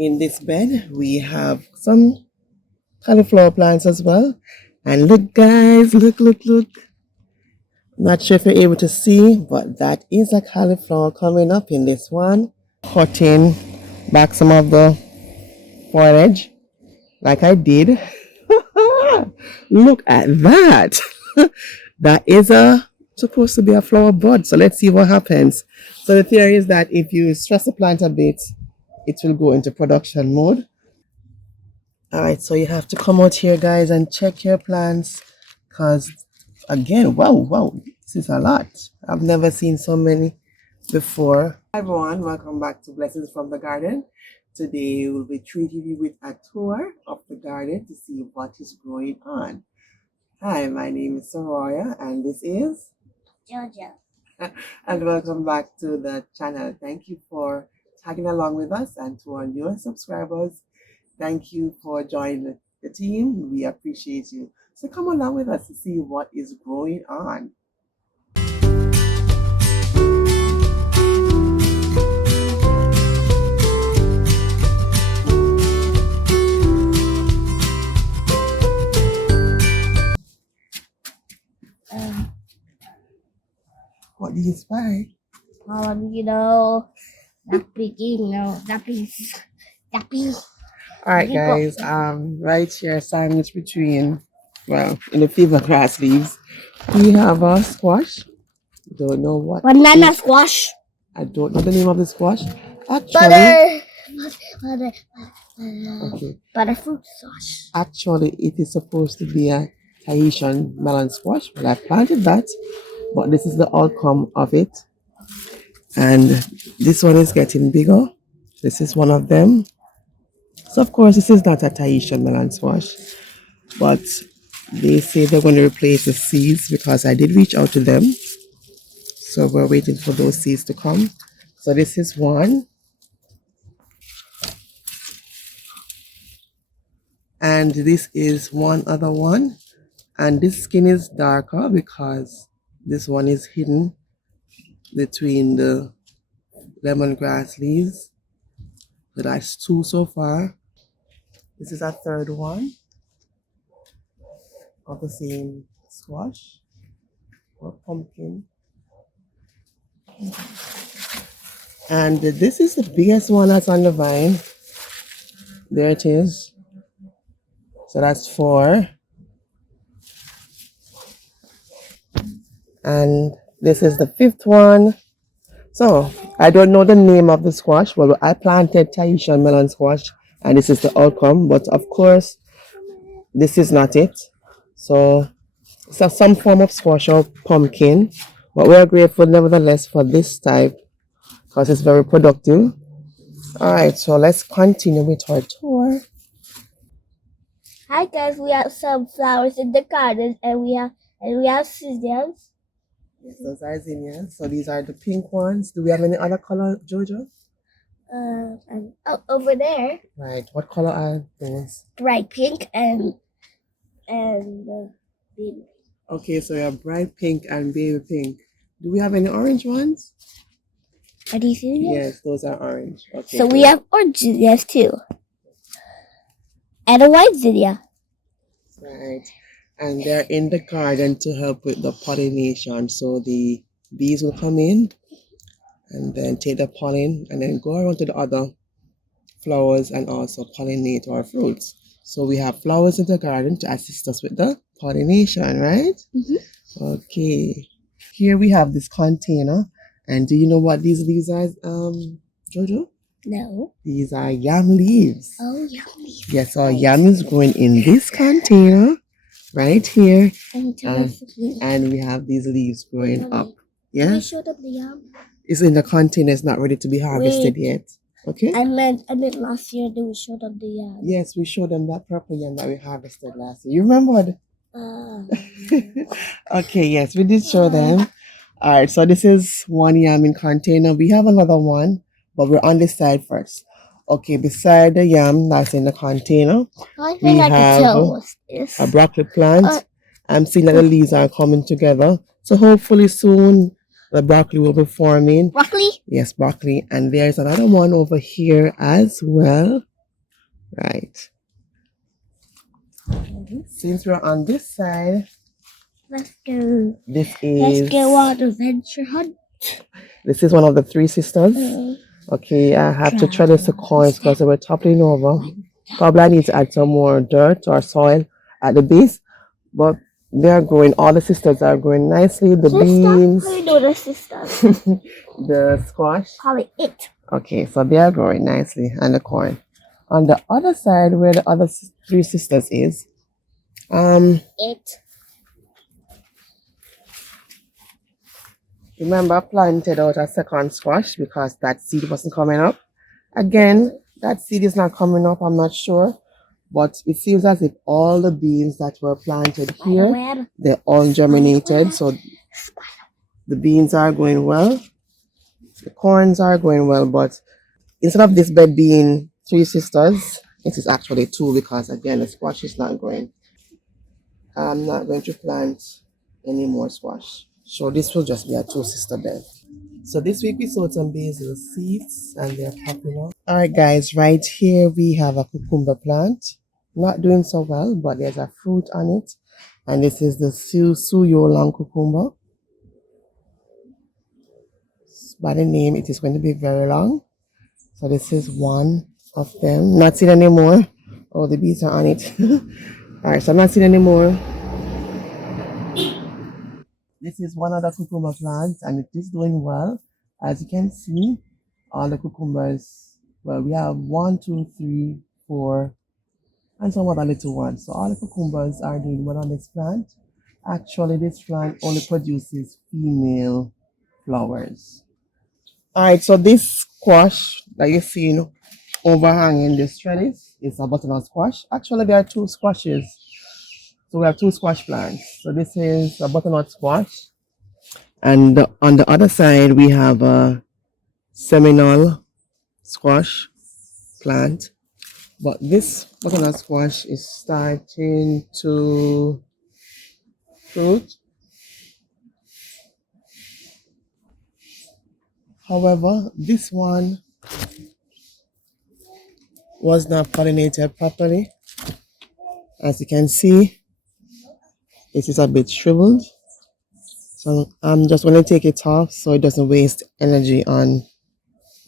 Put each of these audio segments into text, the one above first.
in this bed, we have some cauliflower plants as well. And look, guys, look. Not sure if you're able to see, but that is a cauliflower coming up in this one. Cutting back some of the foliage, like I did. Look at that. That is supposed to be a flower bud. So let's see what happens. So the theory is that if you stress the plant a bit, it will go into production mode. All right, so you have to come out here, guys, and check your plants, because again, wow, this is a lot. I've never seen so many before. Hi everyone, welcome back to Blessings from the Garden. Today we'll be treating you with a tour of the garden to see what is going on. Hi, my name is Soraya and this is Jojo. and welcome back to the channel. Thank you for tagging along with us, and to our newer subscribers, thank you for joining the team. We appreciate you. So come along with us to see what is going on. What do you spy? Dappy. All right, guys. Right here, sandwich between, well, in the fever grass leaves, we have a squash. Don't know what. Banana squash. I don't know the name of the squash. Actually, okay. Butterfruit squash. Actually, it is supposed to be a Tahitian melon squash. Well, I planted that, but this is the outcome of it. And this one is getting bigger. This is one of them. So, of course, this is not a Tahitian melon squash, but they say they're going to replace the seeds because I did reach out to them. So we're waiting for those seeds to come. So this is one. And this is one other one. And this skin is darker because this one is hidden between the lemongrass leaves. So that's two so far. This is a third one of the same squash or pumpkin. And this is the biggest one that's on the vine. There it is. So that's 4. And this is the 5th one. So I don't know the name of the squash. Well, I planted Tahitian melon squash, and this is the outcome. But of course, this is not it. So it's some form of squash or pumpkin. But we are grateful nevertheless for this type because it's very productive. All right, so let's continue with our tour. Hi guys, we have some flowers in the garden, and we have scissors. Yes, those are zinnias. So these are the pink ones. Do we have any other color, Jojo? And over there, Right. What color are those? bright pink and baby. Okay, so we have bright pink and baby pink. Do we have any orange ones? Are these scissors? Yes, those are orange. Okay. So we have orange scissors too, and a white zinnia. Right. And they're in the garden to help with the pollination. So the bees will come in and then take the pollen and then go around to the other flowers and also pollinate our fruits. So we have flowers in the garden to assist us with the pollination, right? Mm-hmm. Okay. Here we have this container. And do you know what these leaves are, Jojo? No. These are yam leaves. Oh, yam leaves. Yes, our yam is growing in this container right here. And we have these leaves growing up. Can I Yeah? show them the yam? It's in the container. It's not ready to be harvested yet. Okay? I meant last year that we showed them the yam. Yes, we showed them that purple yam that we harvested last year. You remembered? Okay, yes, we did show them. All right, so this is one yam in container. We have another one, but we're on this side first. Okay, beside the yam that's in the container, I we think I can tell have what's this. a broccoli plant. Uh, I'm seeing that the leaves are coming together. So hopefully soon the broccoli will be forming. Broccoli? Yes, broccoli. And there's another one over here as well. Right. Since we're on this side, Let's go. this Let's is go on a venture hunt. this is one of the three sisters. Okay, I have to trellis the coins because they were toppling over. Probably I need to add some more dirt or soil at the base, but they are growing. All the sisters are growing nicely. The beans, How you know the sisters? the squash. Probably it. Okay, so they are growing nicely, and the corn. On the other side, where the other three sisters is, It. remember I planted out a second squash because that seed wasn't coming up. Again, that seed is not coming up. I'm not sure. But it seems as if all the beans that were planted here, they're all germinated. So the beans are going well. The corns are going well. But instead of this bed being three sisters, it is actually two because, again, the squash is not growing. I'm not going to plant any more squash. So this will just be a two-sister bed. So this week we sowed some basil seeds and they're popping up. Alright guys, right here we have a cucumber plant. Not doing so well, but there's a fruit on it. And this is the Suyo long cucumber. By the name, it is going to be very long. So this is one of them. Not seen anymore. Oh, the bees are on it. Alright, so I'm not seeing anymore. This is one of the cucumber plants and it is doing well. As you can see, all the cucumbers, well, we have 1, 2, 3, 4, and some other little ones. So all the cucumbers are doing well on this plant. Actually, this plant only produces female flowers. Alright, so this squash that you're seeing overhanging this trellis is a butternut squash. Actually, there are two squashes. So we have two squash plants. So this is a butternut squash. And on the other side, we have a Seminole squash plant. But this butternut squash is starting to fruit. However, this one was not pollinated properly. As you can see, it is a bit shriveled. So I'm just going to take it off so it doesn't waste energy on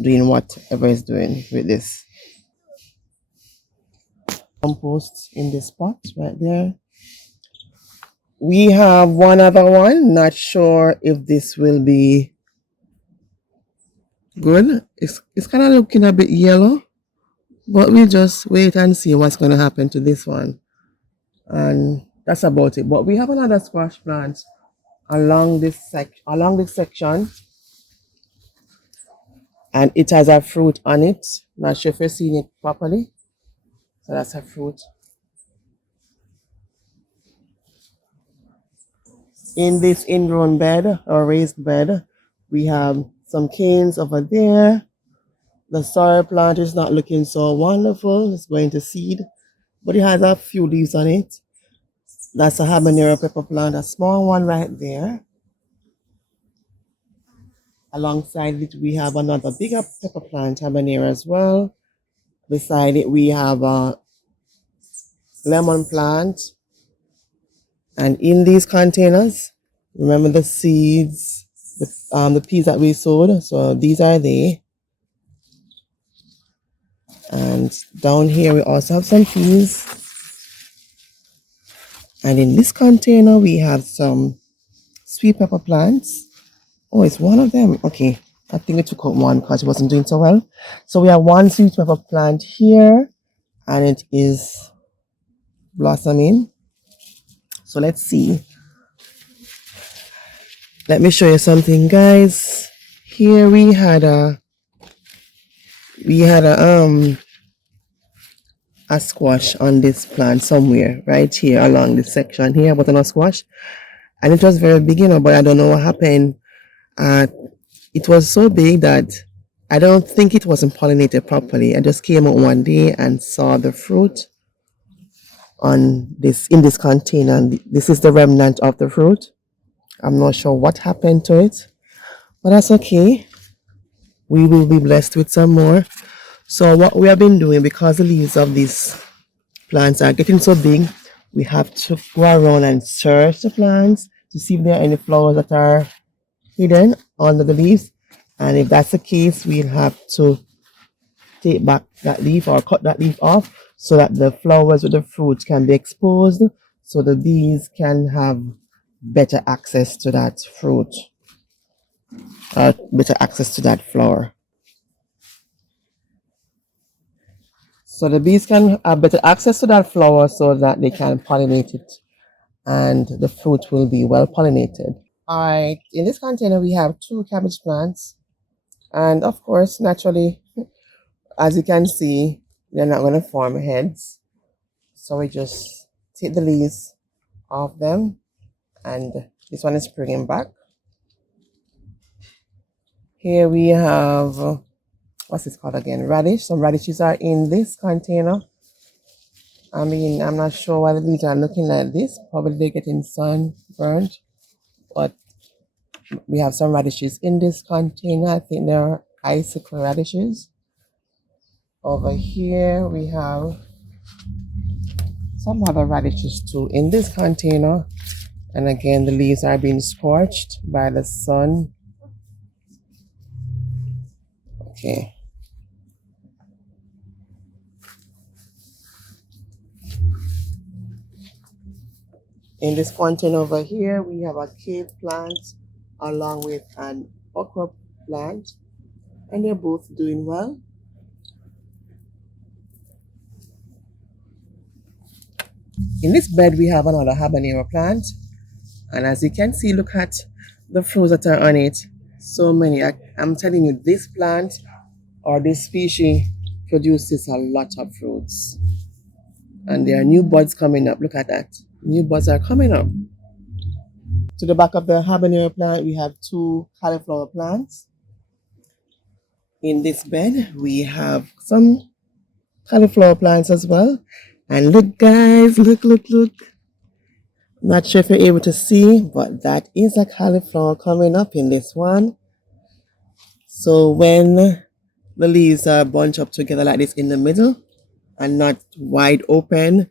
doing whatever it's doing with this. Compost in this pot right there. We have one other one. Not sure if this will be good. It's kind of looking a bit yellow, but we'll just wait and see what's going to happen to this one. And that's about it. But we have another squash plant along this section, and it has a fruit on it. Not sure if you're seeing it properly. So that's a fruit. In this ingrown bed or raised bed, we have some canes over there. The soil plant is not looking so wonderful. It's going to seed, but it has a few leaves on it. That's a habanero pepper plant, a small one right there. Alongside it, we have another bigger pepper plant, habanero as well. Beside it, we have a lemon plant. And in these containers, remember the seeds, the peas that we sowed. So these are they. And down here, we also have some peas. And in this container, we have some sweet pepper plants. Oh, it's one of them. Okay, I think we took out one because it wasn't doing so well. So we have one sweet pepper plant here, and it is blossoming. So let's see. Let me show you something, guys. Here we had a squash on this plant somewhere right here along this section here, butternut squash, and it was very big, but I don't know what happened. It was so big that I don't think it wasn't pollinated properly. I just came out one day and saw the fruit in this container. This is the remnant of the fruit. I'm not sure what happened to it, but that's okay. We will be blessed with some more. So what we have been doing, because the leaves of these plants are getting so big, we have to go around and search the plants to see if there are any flowers that are hidden under the leaves. And if that's the case, we'll have to take back that leaf or cut that leaf off so that the flowers with the fruit can be exposed so the bees can have better access to that fruit, better access to that flower. So the bees can have better access to that flower so that they can pollinate it and the fruit will be well pollinated. Alright, in this container we have 2 cabbage plants, and of course, naturally, as you can see, they're not going to form heads. So we just take the leaves off them, and this one is springing back. Here we have, what's this called again? Radish. Some radishes are in this container. I mean, I'm not sure why the leaves are looking like this. Probably they're getting sunburned. But we have some radishes in this container. I think they're icicle radishes. Over here we have some other radishes too in this container. And again, the leaves are being scorched by the sun. Okay. In this container over here, we have a cave plant along with an okra plant, and they're both doing well. In this bed, we have another habanero plant, and as you can see, look at the fruits that are on it. So many. I'm telling you, this plant or this species produces a lot of fruits, and there are new buds coming up. Look at that. New buds are coming up. To the back of the habanero plant, we have 2 cauliflower plants. In this bed, we have some cauliflower plants as well. And look, guys, look. Not sure if you're able to see, but that is a cauliflower coming up in this one. So when the leaves are bunched up together like this in the middle and not wide open,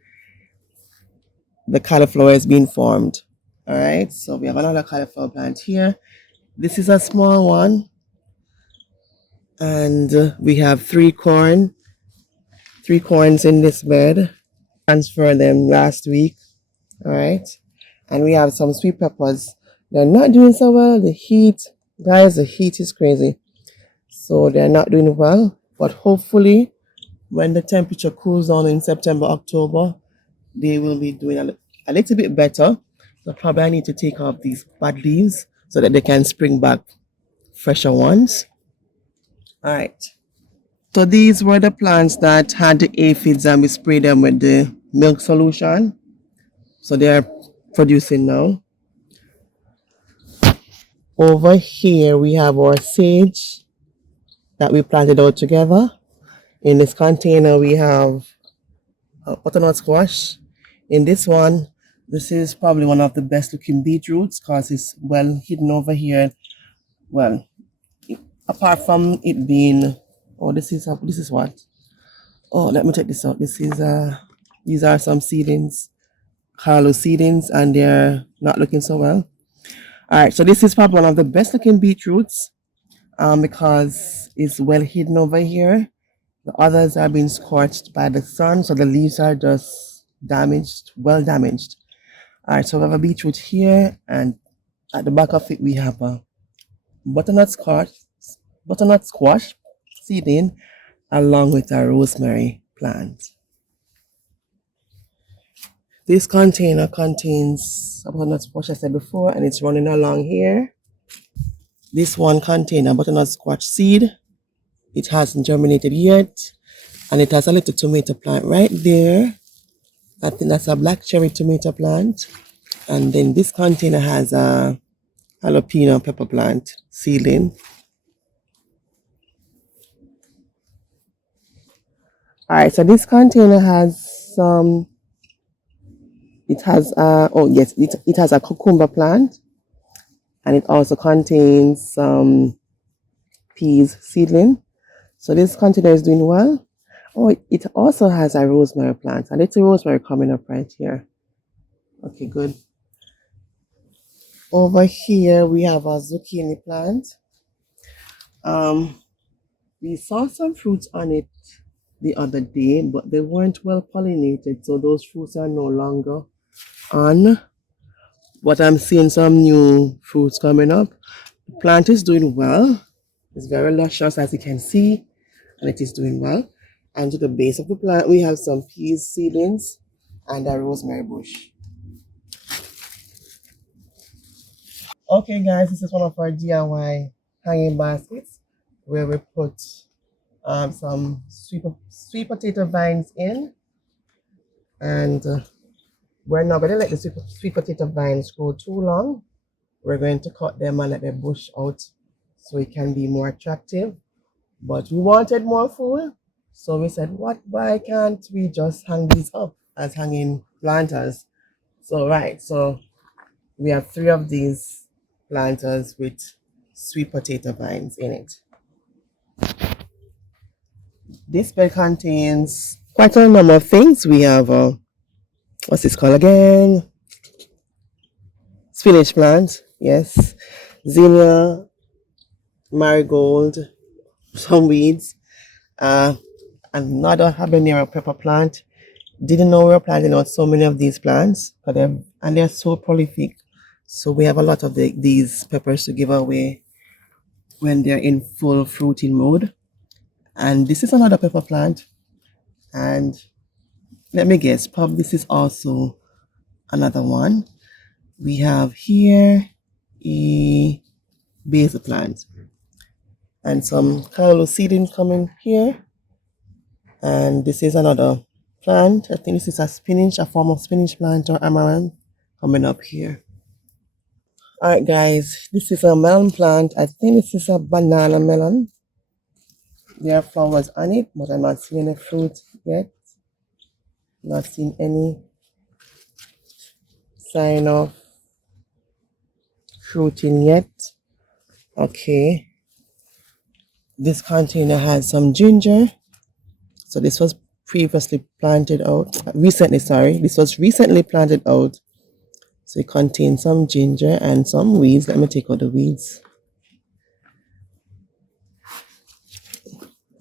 the cauliflower is being formed. All right, so we have another cauliflower plant here. This is a small one, and we have 3 corns in this bed. Transferred them last week. All right, and we have some sweet peppers. They're not doing so well. The heat, guys, the heat is crazy, so they're not doing well. But hopefully, when the temperature cools down in September, October, they will be doing a little bit better. So probably I need to take off these bad leaves so that they can spring back fresher ones. All right. So these were the plants that had the aphids, and we sprayed them with the milk solution. So they are producing now. Over here we have our sage that we planted out together. In this container we have butternut squash. In this one, this is probably one of the best looking beetroots because it's well hidden over here. Well, apart from it being, oh, this is what? Oh, let me check this out. These are some seedlings, Carlo seedlings, and they're not looking so well. All right, so this is probably one of the best looking beetroots because it's well hidden over here. The others are being scorched by the sun, so the leaves are just damaged, well damaged. All right, so we have a beetroot here, and at the back of it we have a butternut squash seedling along with a rosemary plant. This container contains a butternut squash, I said before, and it's running along here. This one contains a butternut squash seed. It hasn't germinated yet, and it has a little tomato plant right there. I think that's a black cherry tomato plant. And then this container has a jalapeno pepper plant seedling. All right, so this container has some. It has it has a cucumber plant, and it also contains some peas seedling. So this container is doing well. Oh, it also has a rosemary plant, and it's a rosemary coming up right here. Okay, good. Over here we have a zucchini plant. We saw some fruits on it the other day, but they weren't well pollinated, so those fruits are no longer on. But I'm seeing some new fruits coming up. The plant is doing well. It's very luscious, as you can see, and it is doing well. And to the base of the plant, we have some peas seedlings and a rosemary bush. Okay, guys, this is one of our DIY hanging baskets where we put some sweet potato vines in, and we're not going to let the sweet potato vines grow too long. We're going to cut them and let them bush out so it can be more attractive. But we wanted more food, so we said, why can't we just hang these up as hanging planters? So we have 3 of these planters with sweet potato vines in it. This bed contains quite a number of things. We have what's this called again? Spinach plant, yes. Zinnia, marigold, some weeds, another habanero pepper plant. Didn't know we were planting out so many of these plants, and they're so prolific. So we have a lot of these peppers to give away when they're in full fruiting mode. And this is another pepper plant. And let me guess, probably this is also another one. We have here a basil plant and some callaloo seeding coming here. And this is another plant. I think this is a form of spinach plant or amaranth coming up here. Alright guys, this is a melon plant. I think this is a banana melon. There are flowers on it, but I'm not seeing any fruit yet. Not seeing any sign of fruiting yet. Okay. This container has some ginger. So this was previously planted out. This was recently planted out. So it contains some ginger and some weeds. Let me take out the weeds.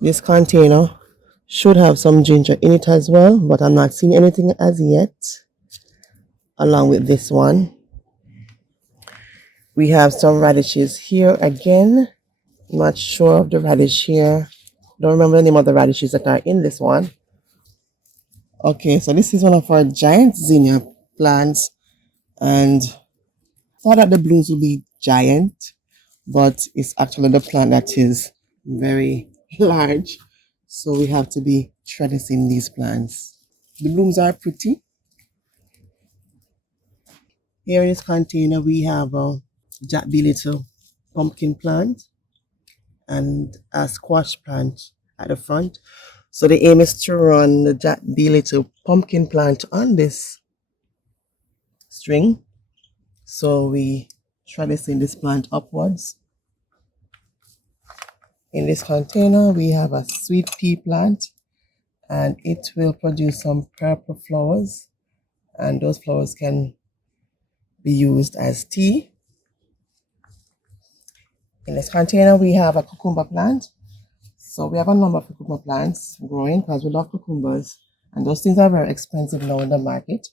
This container should have some ginger in it as well, but I'm not seeing anything as yet. Along with this one. We have some radishes here again. Not sure of the radish here. Don't remember the name of the radishes that are in this one. Okay, so this is one of our giant zinnia plants. And thought that the blooms would be giant, but it's actually the plant that is very large. So we have to be trellising these plants. The blooms are pretty. Here in this container we have a Jack B. Little pumpkin plant and a squash plant at the front. So the aim is to run the Jack B. Little pumpkin plant on this string. So we trellising this plant upwards. In this container we have a sweet pea plant, and it will produce some purple flowers, and those flowers can be used as tea. In this container we have a cucumber plant. So we have a number of cucumber plants growing because we love cucumbers, and those things are very expensive now in the market.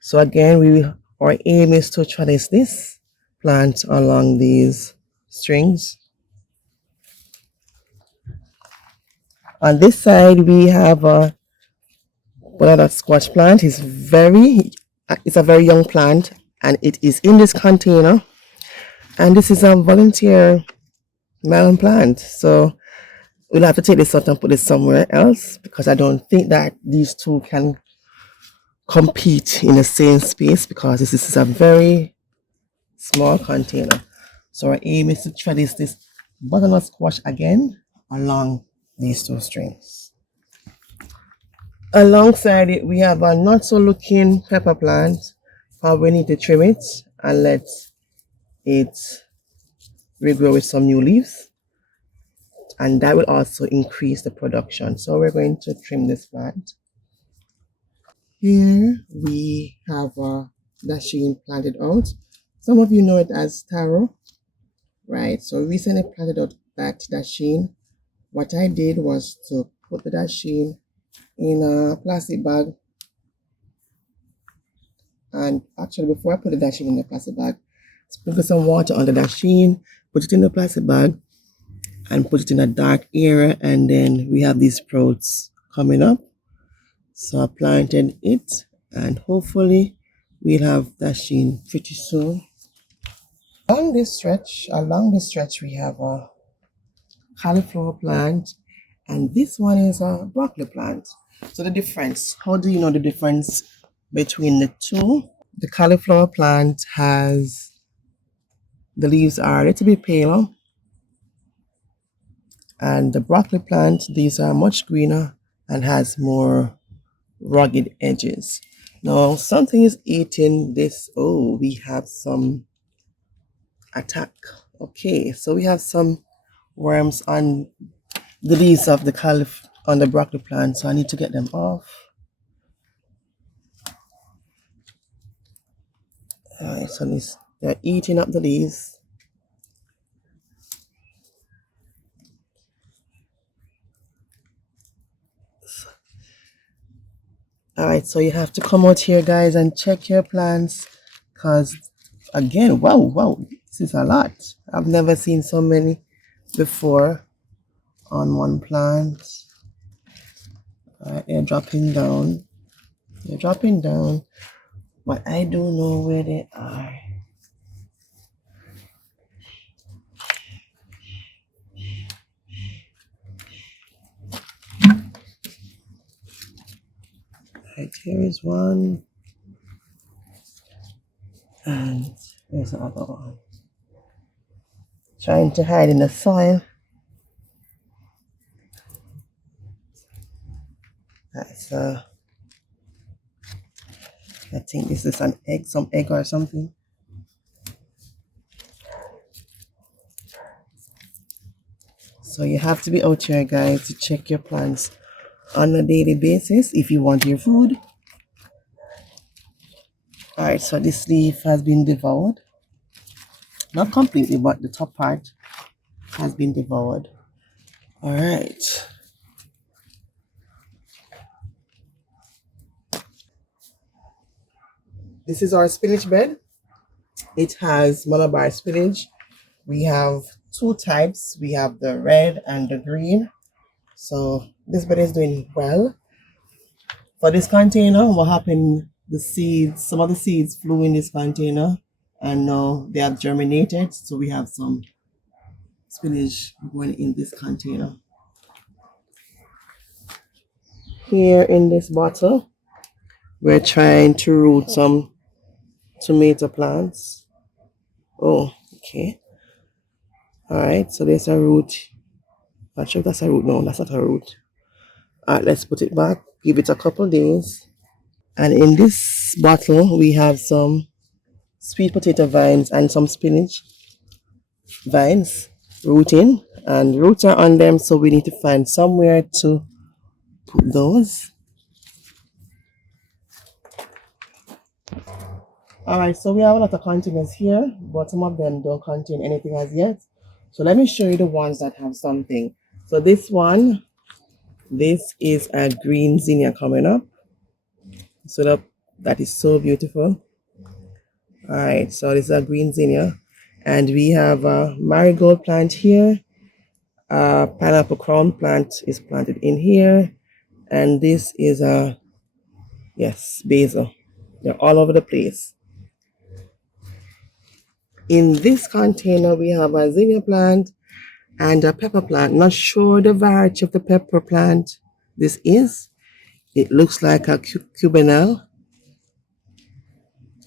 So again, our aim is to trellis this plant along these strings. On this side we have a banana squash plant. It's a very young plant, and it is in this container. And this is a volunteer melon plant. So we'll have to take this out and put it somewhere else, because I don't think that these two can compete in the same space, because this is a very small container. So our aim is to trellis this butternut squash again along these two strings. Alongside it we have a not so looking pepper plant. Probably need to trim it and let it regrow with some new leaves. and that will also increase the production. So we're going to trim this plant. Here we have dasheen planted out. Some of you know it as taro, right? So recently planted out that dasheen. What I did was to put the dasheen in a plastic bag, and actually before I put the dasheen in the plastic bag, sprinkle some water on the dasheen, put it in the plastic bag, and put it in a dark area, and then we have these sprouts coming up. So I planted it, and hopefully we'll have dasheen pretty soon. Along this stretch, we have a cauliflower plant, and this one is a broccoli plant. So the difference, how do you know the difference between the two? The cauliflower plant has, the leaves are a little bit paler, and the broccoli plant, these are much greener and has more rugged edges. Now something is eating this. Oh, we have some attack. Okay, so we have some worms on the leaves of the on the broccoli plant, so I need to get them off. Alright, so they're eating up the leaves. Alright, so you have to come out here, guys, and check your plants, because again, wow, this is a lot. I've never seen so many before on one plant. Alright, they're dropping down, but I don't know where they are. Right, here is one, and there's another one. Trying to hide in the soil. That's I think this is an egg, some egg or something. So you have to be out here, guys, to check your plants on a daily basis if you want your food. Alright, so this leaf has been devoured. Not completely, but the top part has been devoured. Alright. This is our spinach bed. It has Malabar spinach. We have two types. We have the red and the green. So this bed is doing well. For this container, what happened, the seeds, some of the seeds flew in this container, and now they have germinated. So we have some spinach going in this container. Here in this bottle, we're trying to root some tomato plants. Oh, okay. Alright, so there's a root. Not sure if that's a root. No, that's not a root. Alright, let's put it back. Give it a couple days. And in this bottle, we have some sweet potato vines and some spinach vines rooting. And roots are on them, so we need to find somewhere to put those. Alright, so we have a lot of containers here, but some of them don't contain anything as yet. So let me show you the ones that have something. So this one, this is a green zinnia coming up. So that is so beautiful. Alright, so this is a green zinnia. And we have a marigold plant here. A pineapple crown plant is planted in here. And this is a, yes, basil. They're all over the place. In this container, we have a zinnia plant and a pepper plant. Not sure the variety of the pepper plant this is. It looks like a cubanelle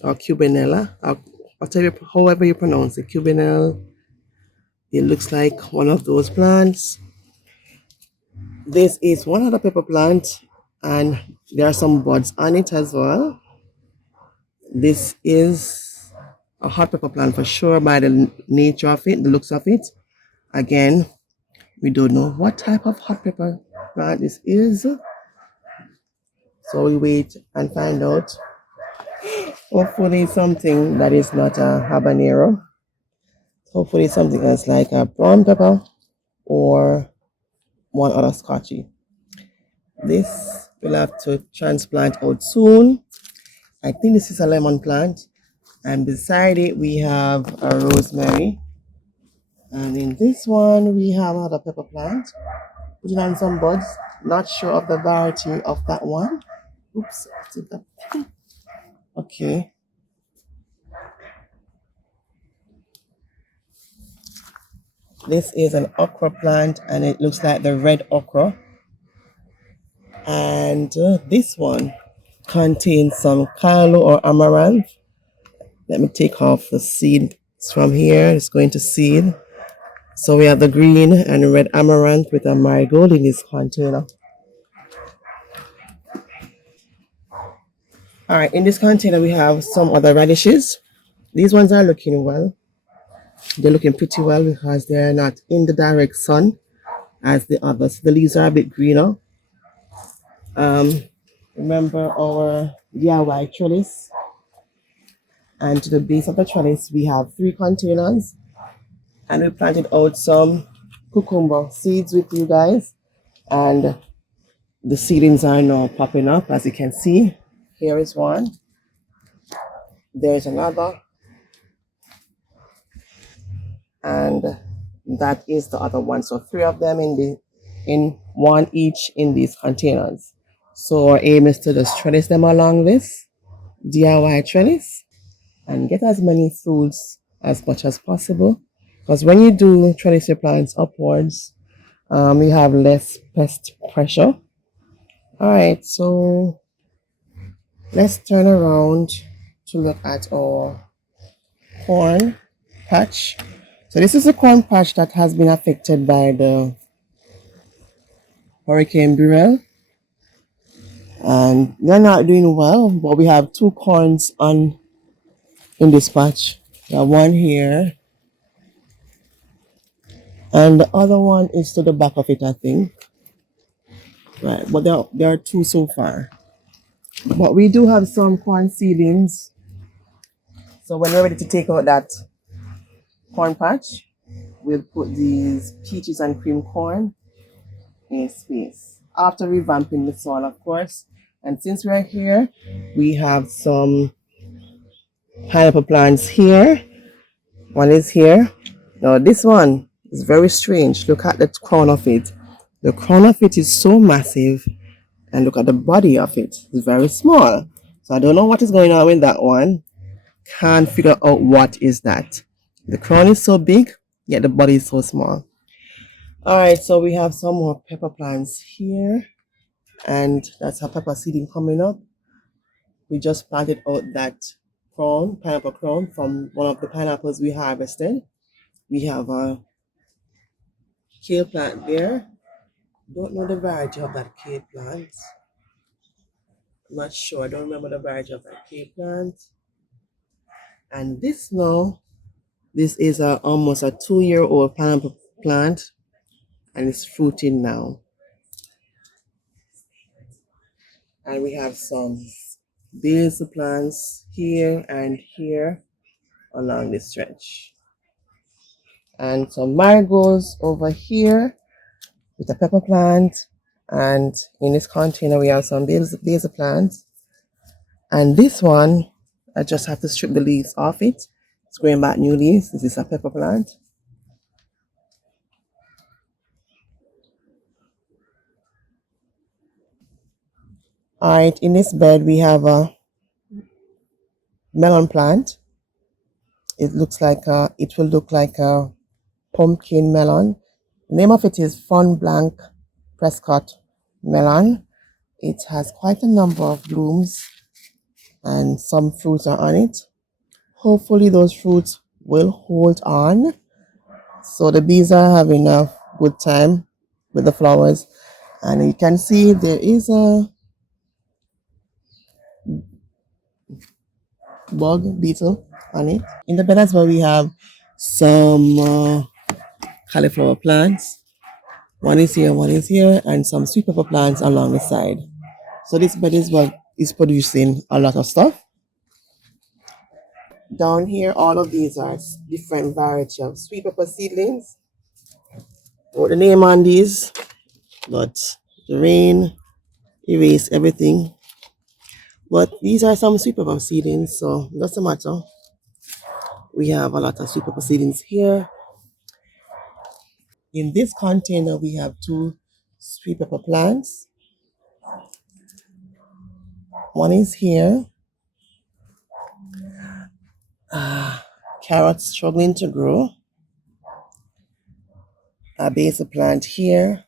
or cubanella, or whatever, however you pronounce it, cubanelle. It looks like one of those plants. This is one other pepper plant, and there are some buds on it as well. This is a hot pepper plant for sure by the nature of it, the looks of it. Again, We don't know what type of hot pepper plant this is. So we wait and find out. Hopefully something that is not a habanero. Hopefully something else like a brown pepper or one other scotchy. This we'll have to transplant out soon. I think this is a lemon plant. And beside it we have a rosemary. And in this one we have another pepper plant. Putting on some buds. Not sure of the variety of that one. Oops. Okay. This is an okra plant and it looks like the red okra. And this one contains some callo or amaranth. Let me take off the seeds from here. It's going to seed. So we have the green and red amaranth with a marigold in this container. All right, in this container we have some other radishes. These ones are looking well. They're looking pretty well because they're not in the direct sun as the others. The leaves are a bit greener. Remember our DIY trellis, and to the base of the trellis we have 3 containers, and we planted out some cucumber seeds with you guys, and the seedlings are now popping up. As you can see, here is one, there's another, and that is the other one. So 3 of them in one each in these containers. So our aim is to just trellis them along this DIY trellis and get as many fruits as much as possible. Because when you do trellis your plants upwards, you have less pest pressure. All right, so let's turn around to look at our corn patch. So this is a corn patch that has been affected by the Hurricane Burrell. And they're not doing well, but we have 2 corns in this patch. We have one here, and the other one is to the back of it, I think. Right, but there are 2 so far. But we do have some corn seedlings. So when we're ready to take out that corn patch, we'll put these peaches and cream corn in space. After revamping the soil, of course. And since we're here, we have some pineapple plants here. One is here. Now this one is very strange. Look at the crown of it. The crown of it is so massive, and look at the body of it. It's very small. So I don't know what is going on with that one. Can't figure out what is that. The crown is so big, yet the body is so small. All right, so we have some more pepper plants here, and that's our pepper seeding coming up. We just planted out that crown, pineapple crown, from one of the pineapples we harvested. We have a kale plant there. Don't know the variety of that kale plant. I'm not sure. I don't remember the variety of that kale plant. And this now, this is almost a 2-year-old pineapple plant, and it's fruiting now. And we have some basil plants here and here along the stretch. And some marigolds over here with a pepper plant. And in this container we have some basil plants. And this one, I just have to strip the leaves off it. It's growing back new leaves. This is a pepper plant. Alright, in this bed we have a melon plant. It will look like a pumpkin melon. The name of it is Fun Blanc Prescott melon. It has quite a number of blooms and some fruits are on it. Hopefully those fruits will hold on. So the bees are having a good time with the flowers. And you can see there is a bug beetle on it. In the bed as well we have some cauliflower plants. one is here, and some sweet pepper plants along the side. So this bed is what is producing a lot of stuff. Down here, all of these are different variety of sweet pepper seedlings. Put the name on these, but the rain erased everything. But these are some sweet pepper seedlings, so it doesn't matter. We have a lot of sweet pepper seedlings here. In this container, we have two sweet pepper plants. One is here. Carrots struggling to grow. A basil plant here.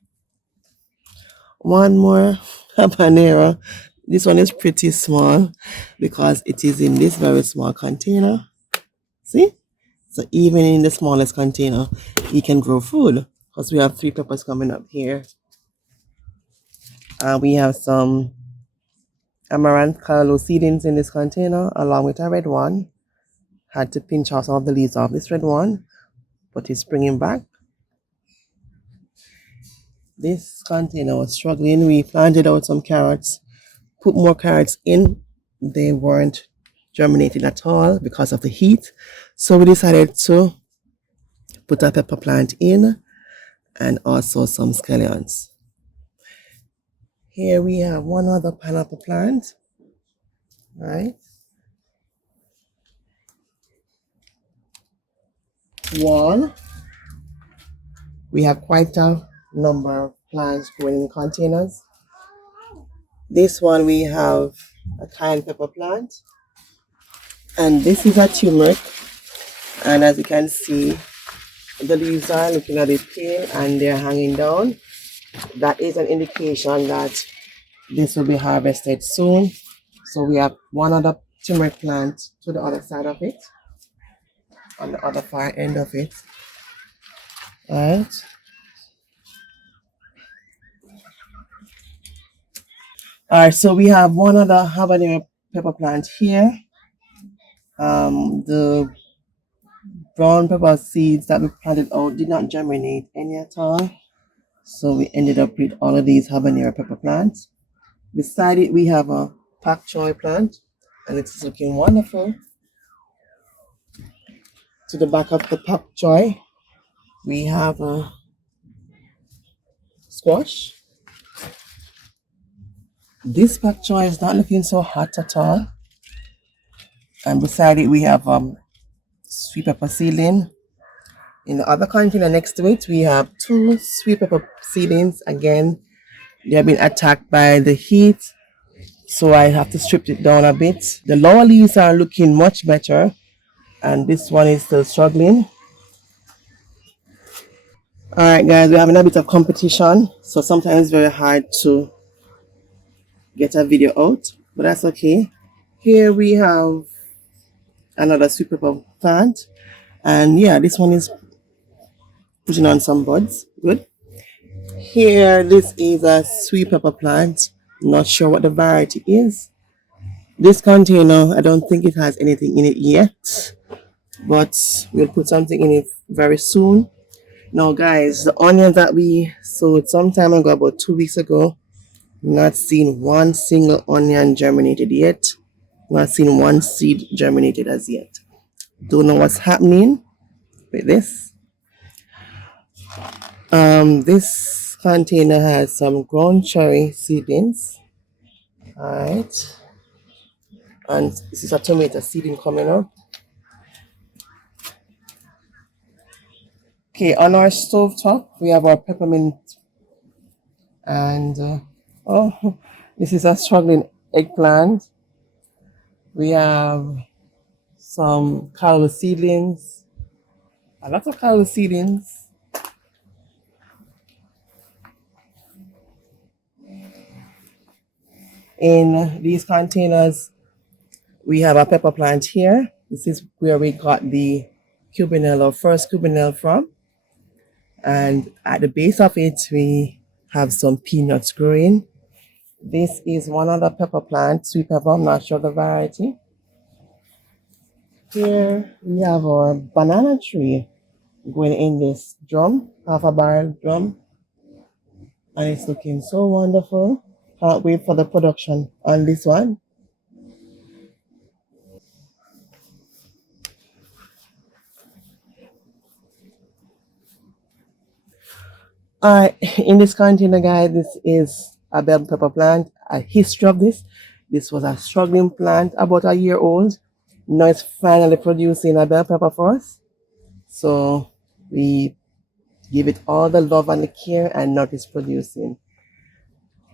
One more habanero. This one is pretty small because it is in this very small container. See? So even in the smallest container, you can grow food because we have three peppers coming up here. We have some amaranth callaloo seedlings in this container along with a red one. Had to pinch off some of the leaves off this red one, but it's springing back. This container was struggling. We planted out some carrots, put more carrots in. They weren't germinating at all because of the heat. So we decided to put a pepper plant in and also some scallions. Here we have one other pineapple plant, right? One. We have quite a number of plants growing in containers. This one we have a cayenne pepper plant, and this is a turmeric. And as you can see, the leaves are looking a bit pale and they're hanging down. That is an indication that this will be harvested soon. So we have one other turmeric plant to the other side of it, on the other far end of it. All right. All right, so we have one other habanero pepper plant here. The brown pepper seeds that we planted out did not germinate any at all. So we ended up with all of these habanero pepper plants. Beside it, we have a pak choy plant, and it's looking wonderful. To the back of the pak choy, we have a squash. This pak choy is not looking so hot at all. And beside it, we have sweet pepper seedling. In the other container next to it, we have two sweet pepper seedlings. Again, they have been attacked by the heat, so I have to strip it down a bit. The lower leaves are looking much better, and this one is still struggling. All right, guys, we're having a bit of competition, so sometimes it's very hard to get a video out, but that's okay. Here we have another sweet pepper plant, and yeah, this one is putting on some buds. Good. Here, this is a sweet pepper plant. Not sure what the variety is. This container, I don't think it has anything in it yet, but we'll put something in it very soon. Now, guys, the onions that we sowed some time ago, about 2 weeks ago, not seen one single onion germinated yet. Not seen one seed germinated as yet. Don't know what's happening with this. This container has some ground cherry seedlings. Alright. And this is a tomato seedling coming up. Okay, on our stove top, we have our peppermint. And, oh, this is a struggling eggplant. We have some callaloo seedlings. A lot of callaloo seedlings. In these containers, we have a pepper plant here. This is where we got the cubanelle or first cubanelle from. And at the base of it, we have some peanuts growing. This is one other pepper plant, sweet pepper, I'm not sure the variety. Here we have our banana tree going in this drum, half a barrel drum. and it's looking so wonderful. Can't wait for the production on this one. Alright, in this container, guys, this is a bell pepper plant. A history of this. This was a struggling plant, about a year old. Now it's finally producing a bell pepper for us. So we give it all the love and the care, and now it's producing.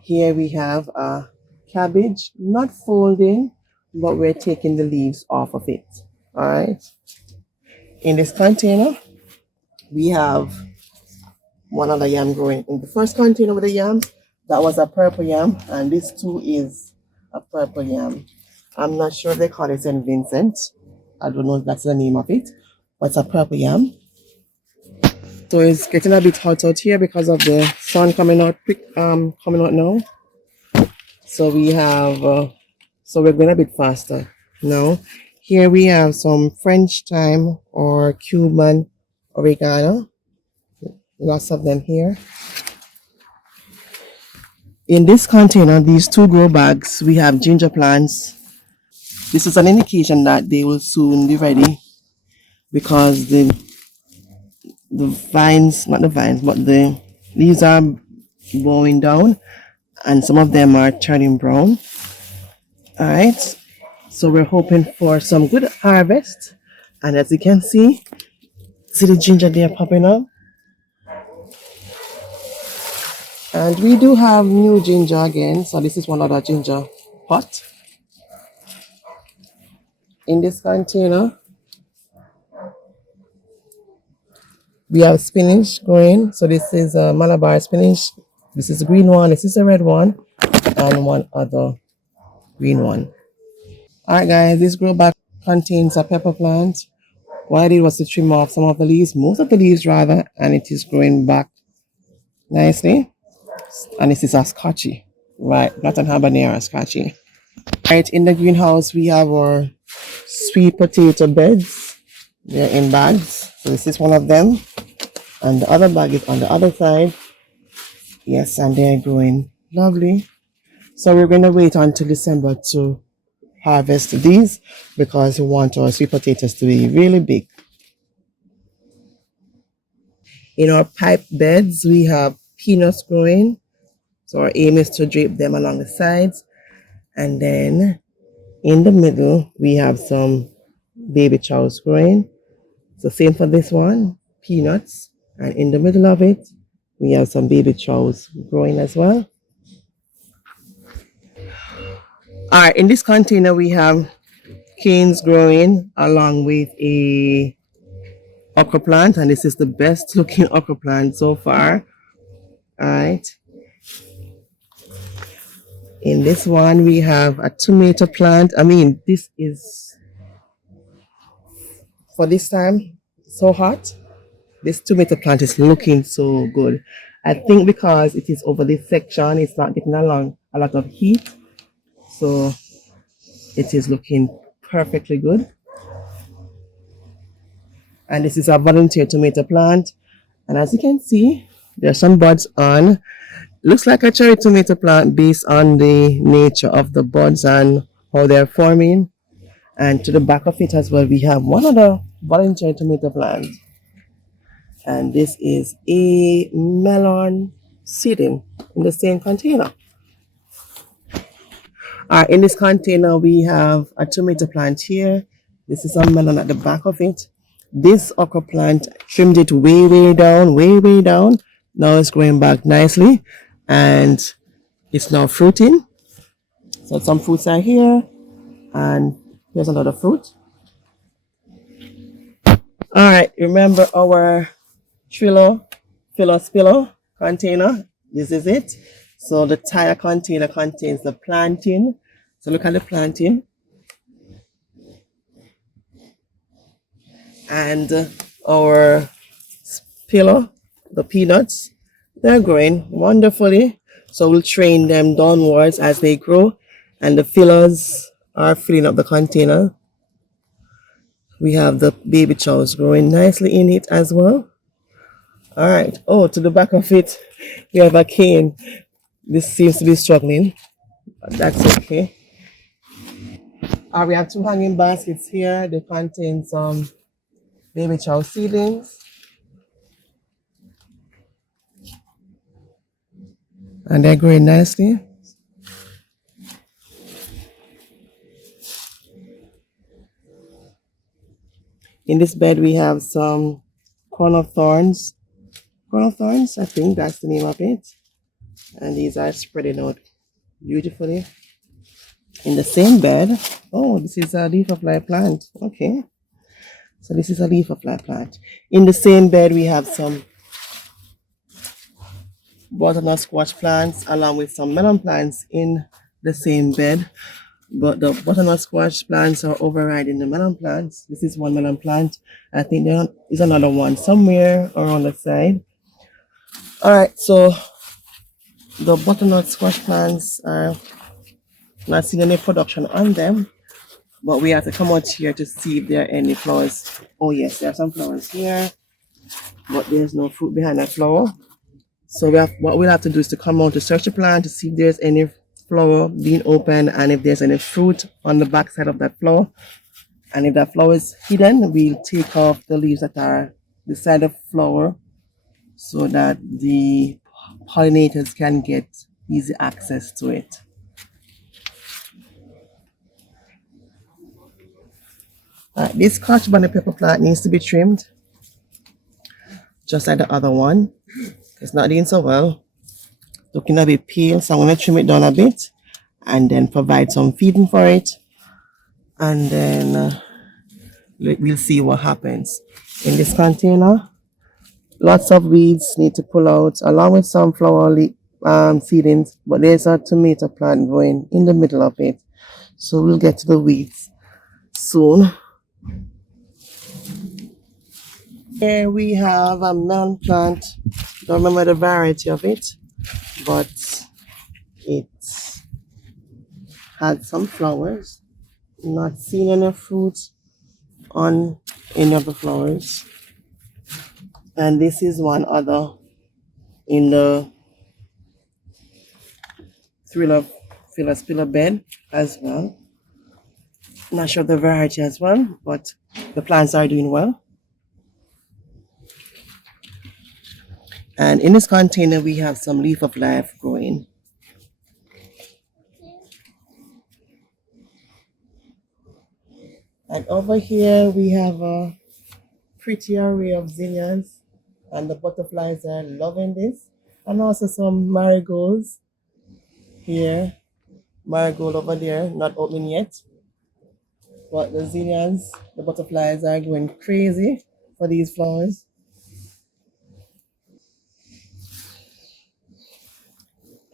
Here we have a cabbage, not folding, but we're taking the leaves off of it. Alright. In this container, we have one other yam growing. In the first container with the yams, that was a purple yam, and this too is a purple yam. I'm not sure if they call it St. Vincent. I don't know if that's the name of it, but it's a purple yam. So it's getting a bit hot out here because of the sun coming out now. So we have, so we're going a bit faster now. Here we have some French thyme or Cuban oregano. Lots of them here. In this container, these two grow bags, we have ginger plants. This is an indication that they will soon be ready because the vines, not the vines, but the leaves are bowing down and some of them are turning brown. All right, so we're hoping for some good harvest. And as you can see the ginger there popping up. And we do have new ginger again. So this is one other ginger pot. In this container, we have spinach growing. So this is a Malabar spinach. This is a green one. This is a red one. And one other green one. Alright guys, this grow bag contains a pepper plant. What I did was to trim off some of the leaves, most of the leaves rather, and it is growing back nicely. And this is a scotchy, right? Not an habanero, scotchy. Right, in the greenhouse we have our sweet potato beds. They're in bags. So this is one of them. And the other bag is on the other side. Yes, and they're growing lovely. So we're going to wait until December to harvest these because we want our sweet potatoes to be really big. In our pipe beds, we have peanuts growing. So our aim is to drape them along the sides. And then in the middle, we have some baby chows growing. So same for this one, peanuts. And in the middle of it, we have some baby chows growing as well. All right, in this container, we have canes growing along with a okra plant. And this is the best looking okra plant so far. All right. In this one, we have a tomato plant. I mean, this is, for this time, so hot. This tomato plant is looking so good. I think because it is over this section, it's not getting along a lot of heat. So it is looking perfectly good. And this is a volunteer tomato plant. And as you can see, there are some buds on. Looks like a cherry tomato plant based on the nature of the buds and how they're forming. And to the back of it as well, we have one other volunteer tomato plant. And this is a melon seeding in the same container. In this container, we have a tomato plant here. This is a melon at the back of it. This okra plant trimmed it way down, way down. Now it's growing back nicely. And it's now fruiting. So some fruits are here. And here's another fruit. All right, remember our Philo container. This is it. So the entire container contains the planting. So look at the planting. And our Philo, the peanuts, they're growing wonderfully. So we'll train them downwards as they grow. And the fillers are filling up the container. We have the baby chows growing nicely in it as well. All right. Oh, to the back of it, We have a cane. This seems to be struggling, but that's okay. We have two hanging baskets here. They contain some baby chow seedlings, and they're growing nicely. In this bed, we have some crown of thorns. Crown of thorns, I think that's the name of it. And these are spreading out beautifully. In the same bed, oh, this is a leaf of life plant. Okay, so this is a leaf of life plant. In the same bed, we have some butternut squash plants along with some melon plants in the same bed. But the butternut squash plants are overriding the melon plants. This is one melon plant. I think there is another one somewhere around the side. All right, so the butternut squash plants are not seeing any production on them, but we have to come out here to see if there are any flowers. Oh yes, there are some flowers here, but there's no fruit behind that flower. So what we'll have to do is to come out to search the plant to see if there's any flower being open and if there's any fruit on the back side of that flower. And if that flower is hidden, we'll take off the leaves that are beside the flower so that the pollinators can get easy access to it. This Scotch bonnet pepper plant needs to be trimmed, just like the other one. It's not doing so well. Looking a bit pale, so I'm going to trim it down a bit and then provide some feeding for it. And then we'll see what happens. In this container, lots of weeds need to pull out along with some flower seedlings, but there's a tomato plant growing in the middle of it. So we'll get to the weeds soon. Here we have a melon plant. Don't remember the variety of it, but it had some flowers. Not seeing any fruit on any of the flowers. And this is one other in the Spiller bed as well. Not sure of the variety as well, but the plants are doing well. And in this container, we have some leaf of life growing. And over here, we have a pretty array of zinnias, and the butterflies are loving this. And also some marigolds here, marigold over there, not opening yet. But the zinnias, the butterflies are going crazy for these flowers.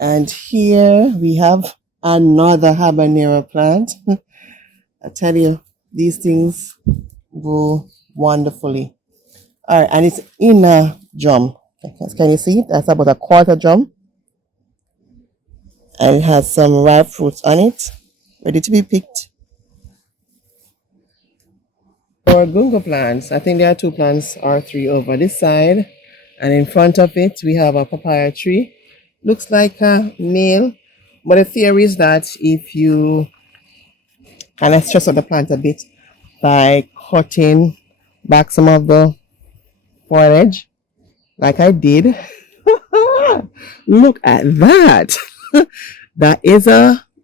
And here we have another habanero plant. I tell you, these things grow wonderfully. All right, and it's in a drum. Can you see it? That's about a quarter drum. And it has some ripe fruits on it, ready to be picked. For gungo plants, I think there are two plants or three over this side. And in front of it, we have a papaya tree. Looks like a nail, but the theory is that if you kind of stress out the plant a bit by cutting back some of the foliage, like I did. Look at that. That is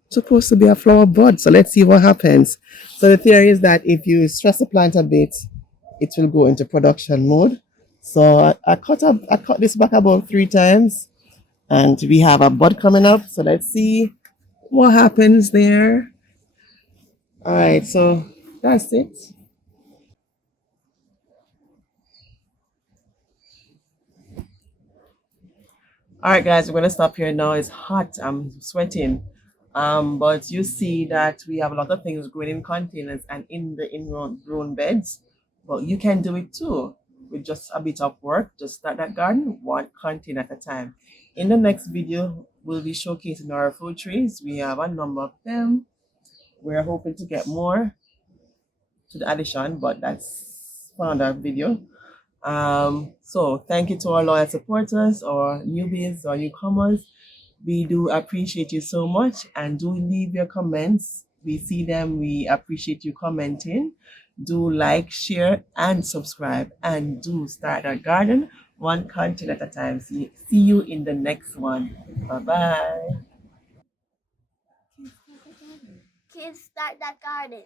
supposed to be a flower bud. So let's see what happens. So the theory is that if you stress the plant a bit, it will go into production mode. So I cut this back about 3 times. And we have a bud coming up, so let's see what happens there. All right, so that's it. All right, guys, we're going to stop here now. It's hot. I'm sweating. But you see that we have a lot of things growing in containers and in the ingrown beds. But you can do it too with just a bit of work. Just start that garden one container at a time. In the next video, we'll be showcasing our fruit trees. We have a number of them. We're hoping to get more to the addition, but that's for another video. So thank you to our loyal supporters or newbies or newcomers. We do appreciate you so much, and do leave your comments. We see them. We appreciate you commenting. Do like, share, and subscribe, and do start our garden one content at a time. See you in the next one. Bye bye. Kids, start that garden.